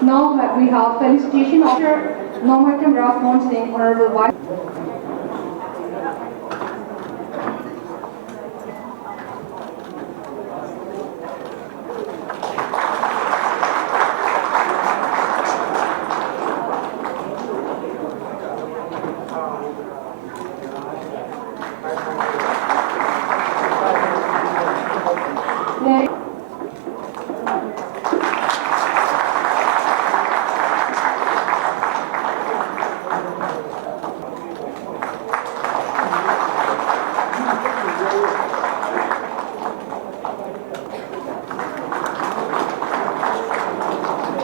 Now we have felicitation officer Normatum Rasmond Singh, Honorable Vice.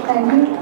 Thank you.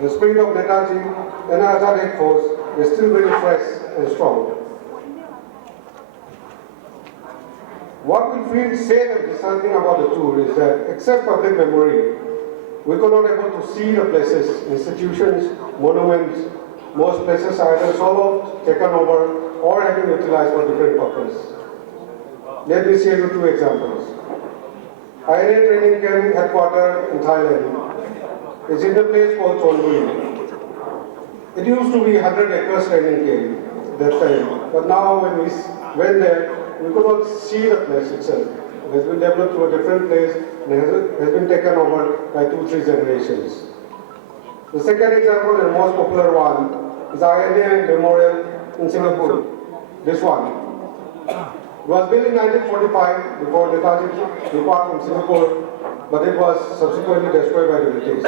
The spirit of NETAJI and AZAD FAUJ is still very fresh and strong. What we feel safe and disheartening about the tour is that, except public memory, we could not able to see the places, institutions, monuments. Most places are either sold out, taken over, or have been utilized for different purposes. Let me share you two examples. HIND training camp headquarters in Thailand is in a place called Chonburi. It used to be 100 acres training camp that time, but now when we went there, we could not see the place itself. It has been developed to a different place and has been taken over by 2-3 generations. The second example and most popular one is HIND Memorial in Singapore. This one. It was built in 1945 before NETAJI departed from Singapore, but it was subsequently destroyed by the British.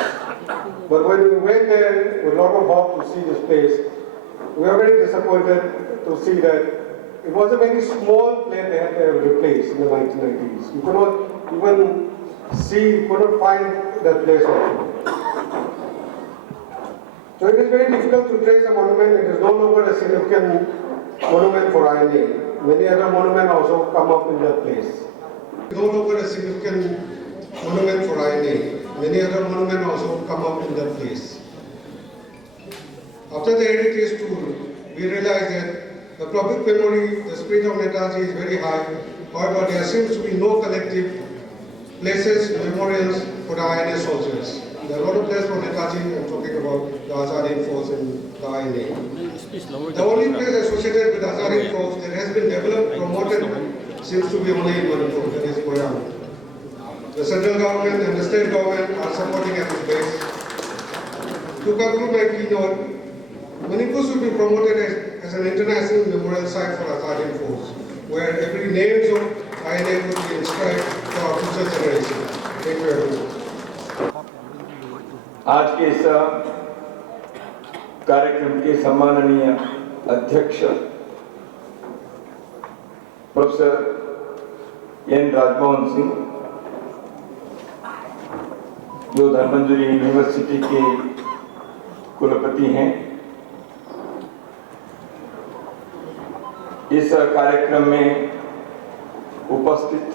But when we went there with a lot of hope to see this place, we were very disappointed to see that it was a very small place they had replaced in the 1990s. You could not even see, you could not find that place also. So it is very difficult to trace a monument. It is no longer a significant monument for HIND. Many other monuments also come up in that place. No longer a significant monument for HIND. Many other monuments also come up in that place. After the heritage tour, we realized that the public memory, the spirit of NETAJI is very high. However, there seems to be no collective places, memorials for the HIND soldiers. There are a lot of places for NETAJI. I'm talking about the AZAD FAUJ and the HIND. The only place associated with AZAD and FAUJ that has been developed, promoted, seems to be only in Manipur, that is Koyam. The central government and the state government are supporting at this base. To conclude my keynote, Manipur should be promoted as an international memorial site for AZAD and FAUJ, where every names of INA would be inscribed for our future generations. Thank you very much. आज के इस कार्यक्रम के सम्माननीय अध्यक्ष professor N Rajmohan Singh, जो धर्मंजरी university के कुलपति हैं, इस कार्यक्रम में उपस्थित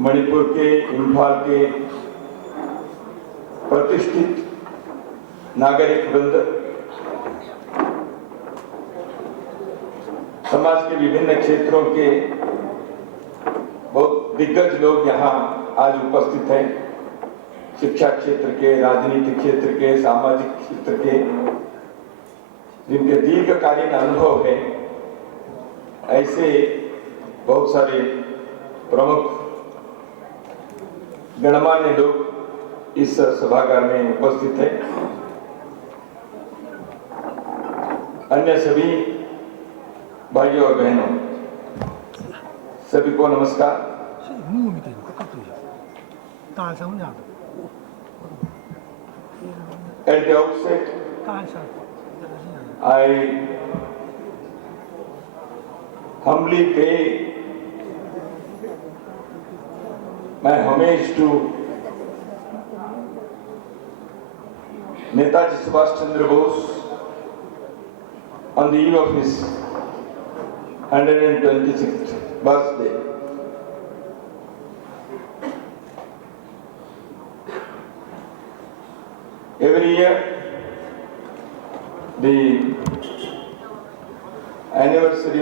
मणिपुर के इम्फाल के प्रतिष्ठित नागरिक वृंद, समाज के विभिन्न क्षेत्रों के बहुत दिग्गज लोग यहाँ आज उपस्थित हैं। शिक्षा क्षेत्र के, राजनीतिक क्षेत्र के, सामाजिक क्षेत्र के, जिनके दीर्घकालीन अनुभव है, ऐसे बहुत सारे प्रमुख गणमान्य लोग इस सभागार में उपस्थित हैं। अन्य सभी भाइयों और बहनों, सभी को नमस्कार। At the outset, I humbly pay my homage to NETAJI Subhash Chandra Bose on the eve of his 126th birthday. Every year, the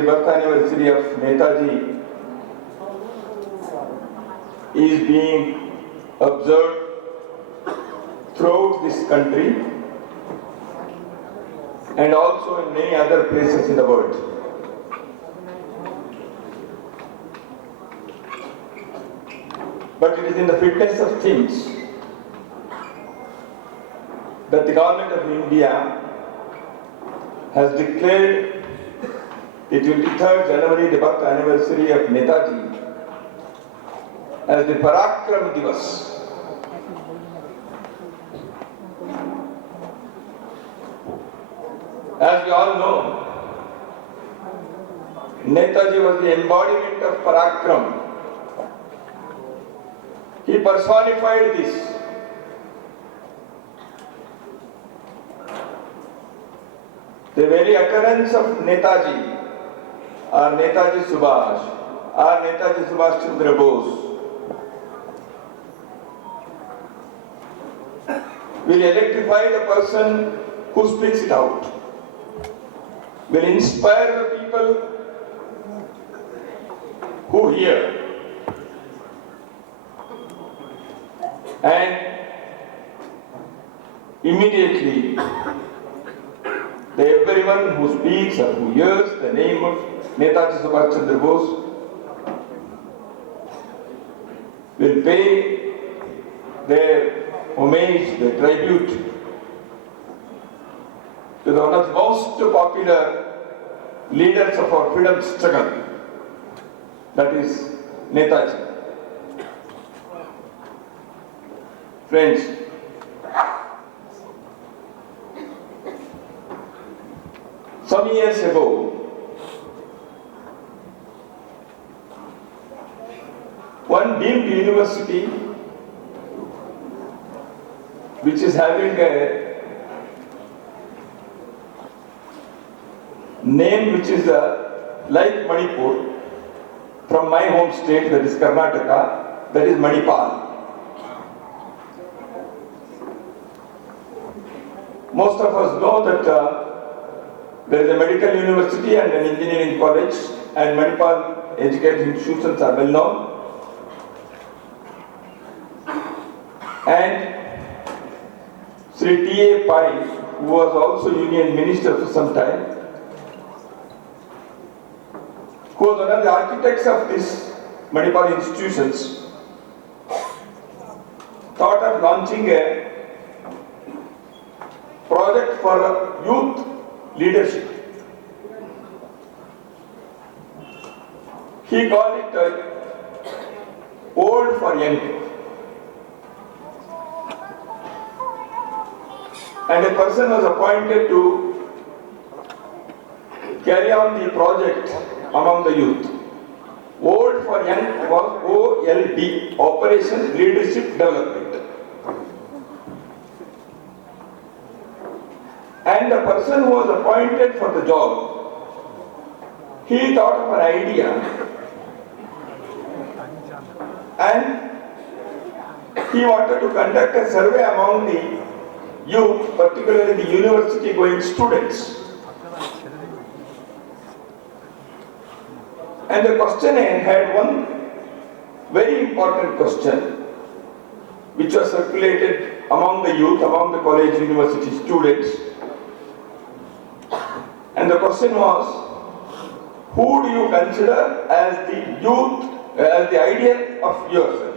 birth anniversary of NETAJI is being observed throughout this country and also in many other places in the world. But it is in the fitness of things that the government of India has declared the 23rd January, the birth anniversary of NETAJI, as the Parakram Divas. As we all know, NETAJI was the embodiment of Parakram. He personified this. The very occurrence of NETAJI or NETAJI Subhash or NETAJI Subhash Chandra Bose will electrify the person who speaks it out, will inspire the people who hear, and immediately everyone who speaks or who hears the name of NETAJI Subhash Chandra Bose will pay their homage, their tribute to the one of the most popular leaders of our freedom struggle, that is NETAJI. Friends, some years ago, one deemed university which is having a name which is like Manipur, from my home state, that is Karnataka, that is Manipal. Most of us know that there is a medical university and an engineering college, and Manipal education institutions are well known. And Sri T.A. Pai who was also Union Minister for some time, who was one of the architects of these Manipal institutions, thought of launching a project for youth leadership. He called it Old for Young. And a person was appointed to carry on the project among the youth. Old for Young was OLD, Operation Leadership Development. And the person who was appointed for the job, he thought of an idea and he wanted to conduct a survey among the youth, particularly the university going students. And the questionnaire had one very important question which was circulated among the youth, among the college university students. And the question was, who do you consider as the youth, as the ideal of yourself?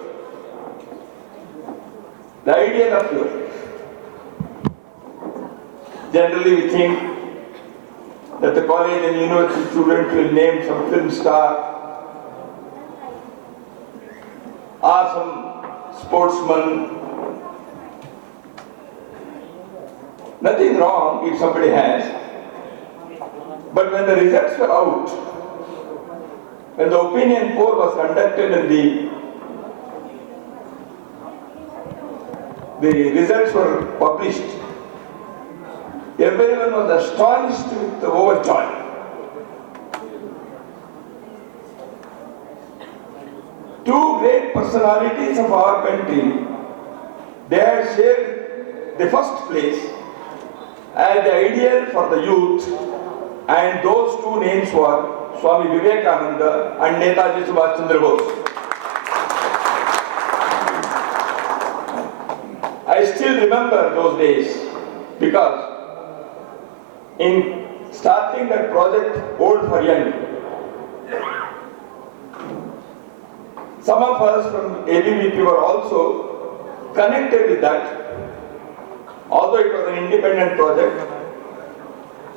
The ideal of yourself. Generally we think that the college and university student will name some film star or some sportsman. Nothing wrong if somebody has. But when the results were out, when the opinion poll was conducted and the results were published, everyone was astonished with the overjoy. Two great personalities of our country, they had shared the first place as the ideal for the youth, and those two names were Swami Vivekananda and Netaji Subhash Chandra Bose. I still remember those days because in starting that project Old for Young, some of us from ABVP were also connected with that, although it was an independent project.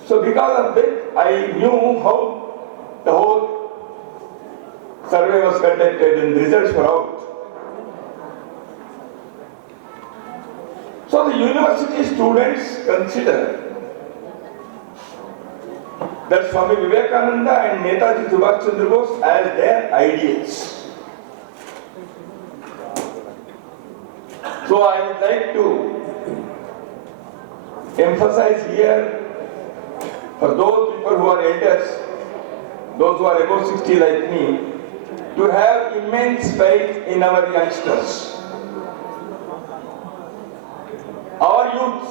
So because of that, I knew how the whole survey was conducted and the results were out. So the university students consider that Swami Vivekananda and Netaji Subhash Chandra Bose as their ideals. So I would like to emphasize here for those people who are elders, those who are above 60 like me, to have immense faith in our youngsters. Our youth,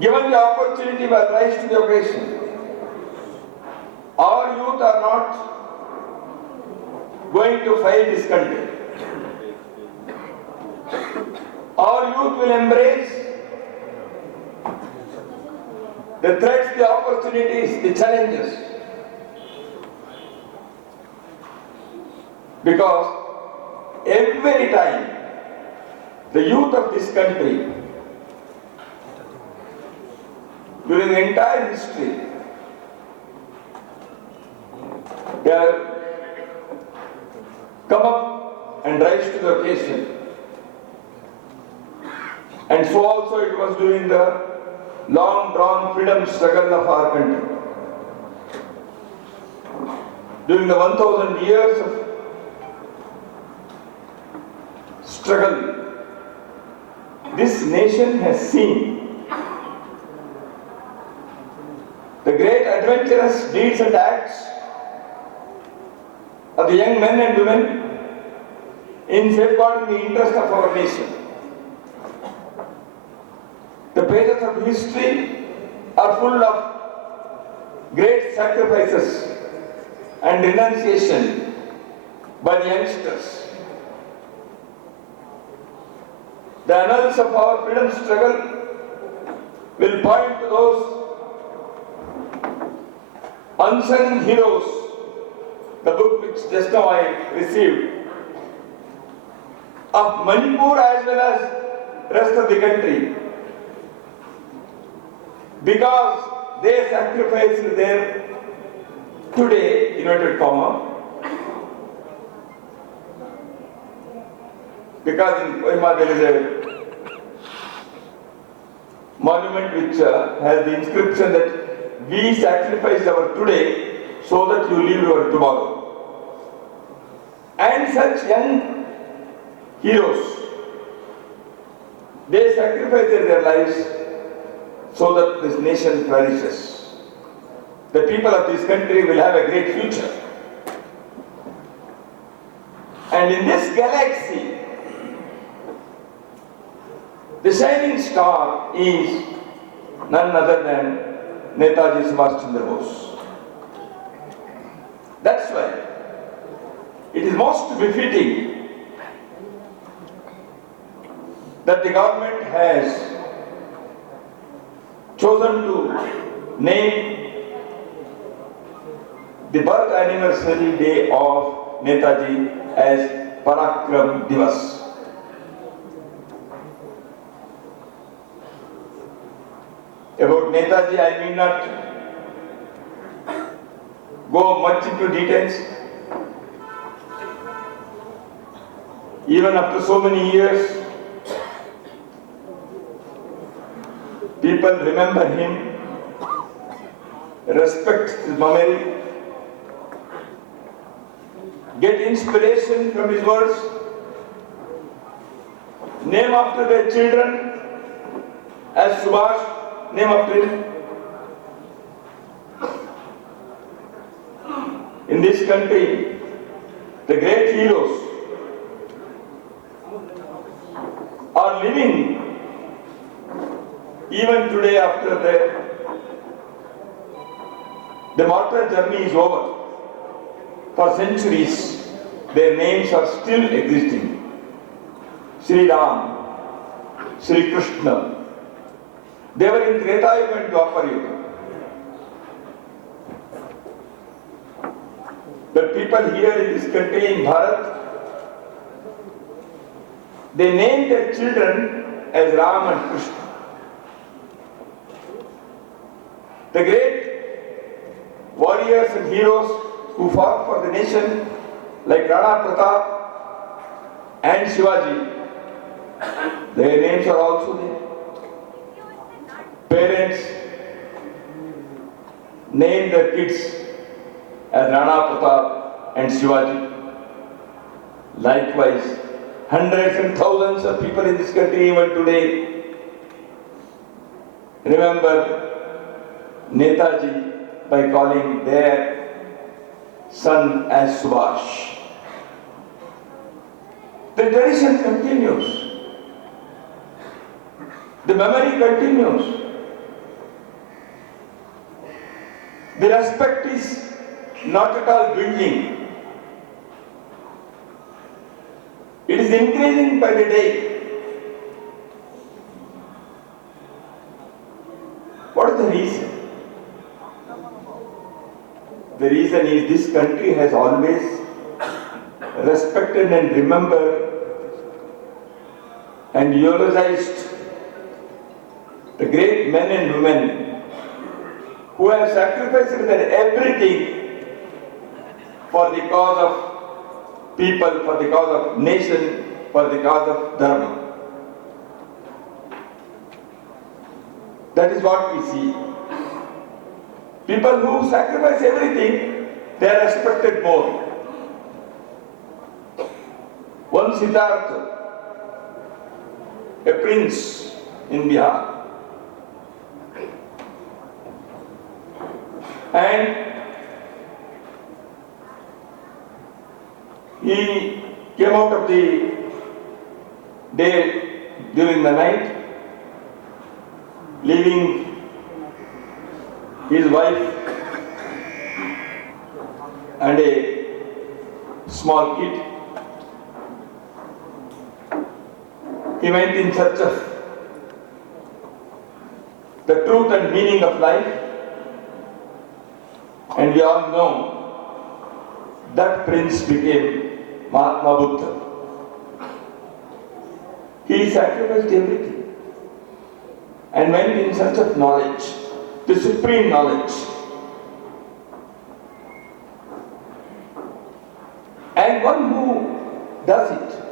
given the opportunity, will rise to the occasion. Our youth are not going to fail this country. Our youth will embrace the threats, the opportunities, the challenges. Because every time the youth of this country, during the entire history, they have come up and rise to the occasion. And so also it was during the long-drawn freedom struggle of our country. During the 1,000 years of struggle, this nation has seen the great adventurous deeds and acts of the young men and women in safeguarding the interest of our nation. The pages of history are full of great sacrifices and renunciation by the youngsters. The annals of our freedom struggle will point to those unsung heroes. The book which just now I received of Manipur as well as rest of the country, because they sacrificed their today, inverted comma, because in Kohima there is a monument which has the inscription that we sacrifice our today so that you live your tomorrow. And such young heroes, they sacrificed their lives so that this nation flourishes. The people of this country will have a great future. And in this galaxy, the shining star is none other than NETAJI Subhash Chandra Bose. That's why it is most befitting that the government has chosen to name the birth anniversary day of NETAJI as Parakram Divas. About NETAJI, I need not go much into details. Even after so many years, people remember him, respect his memory, get inspiration from his words, name after their children as Subhash, name after him. In this country, the great heroes are living even today after the mortal journey is over. For centuries, their names are still existing. Sri Ram, Sri Krishna. They were in Treta Yuga and Dwapar Yuga. But people here in this country, in Bharat, they name their children as Ram and Krishna. The great warriors and heroes who fought for the nation, like Rana Pratap and Shivaji, their names are also there. Parents name their kids as Rana Pratap and Shivaji. Likewise, hundreds and thousands of people in this country even today remember NETAJI by calling their son as Subhash. The tradition continues. The memory continues. The respect is not at all dwindling. It is increasing by the day. What is the reason? The reason is this country has always respected and remembered and eulogized the great men and women who have sacrificed their everything for the cause of people, for the cause of nation, for the cause of dharma. That is what we see. People who sacrifice everything, they are respected more. One Siddhartha, a prince in Bihar, and he came out of the day during the night, leaving his wife and a small kid. He went in search of the truth and meaning of life. And we all know that prince became Mahatma Buddha. He sacrificed everything and went in search of knowledge, the supreme knowledge. And one who does it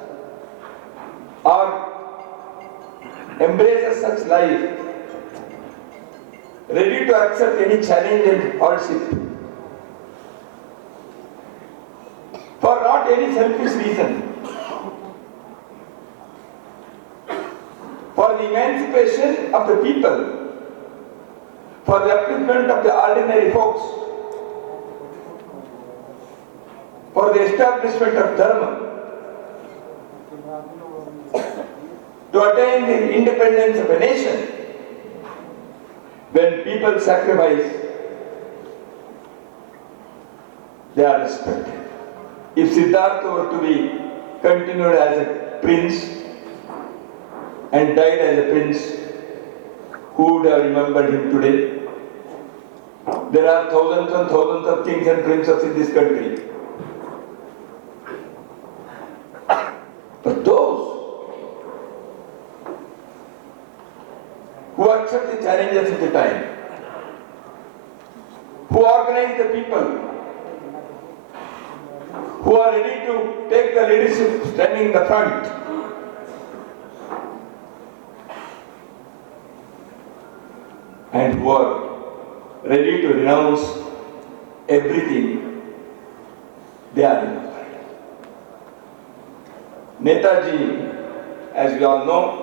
or embraces such life, ready to accept any challenge and hardship, for not any selfish reason, for the emancipation of the people, for the upliftment of the ordinary folks, for the establishment of dharma, to attain the independence of a nation. When people sacrifice, they are respected. If Siddhartha were to be continued as a prince and died as a prince, who would have remembered him today? There are thousands and thousands of kings and princes in this country. But those who accept the challenges of the time, who organize the people, who are ready to take the leadership standing in the front, and who are ready to renounce everything, they are remembered. NETAJI, as we all know,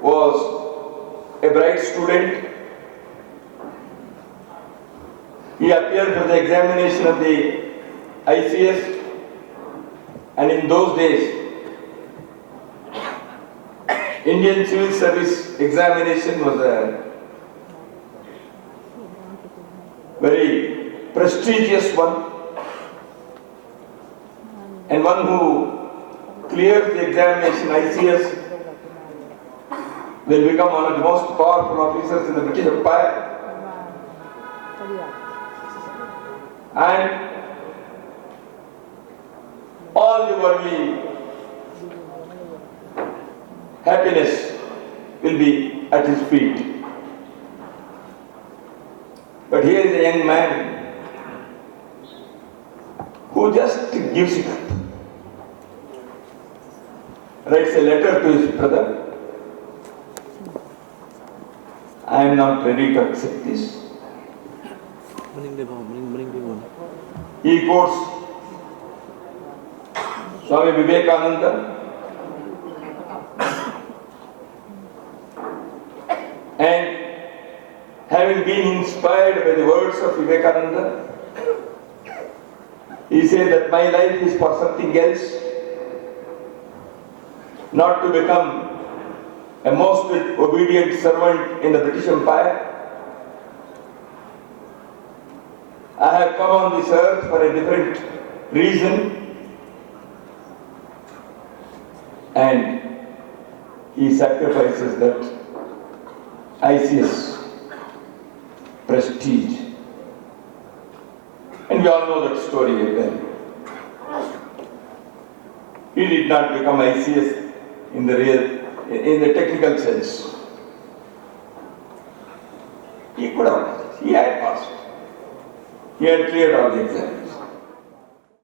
was a bright student. He appeared for the examination of the ICS, and in those days, Indian Civil Service examination was a very prestigious one, and one who clears the examination ICS will become one of the most powerful officers in the British Empire. And all the worldly happiness will be at his feet. But here is a young man who just gives it up. Writes a letter to his brother. I am not ready to accept this. He quotes Swami Vivekananda, and having been inspired by the words of Vivekananda, he said that my life is for something else, not to become a most obedient servant in the British Empire. I have come on this earth for a different reason, and he sacrifices that ICS prestige. And we all know that story well. He did not become ICS in the technical sense. He could have, he had passed. He had cleared all the exams.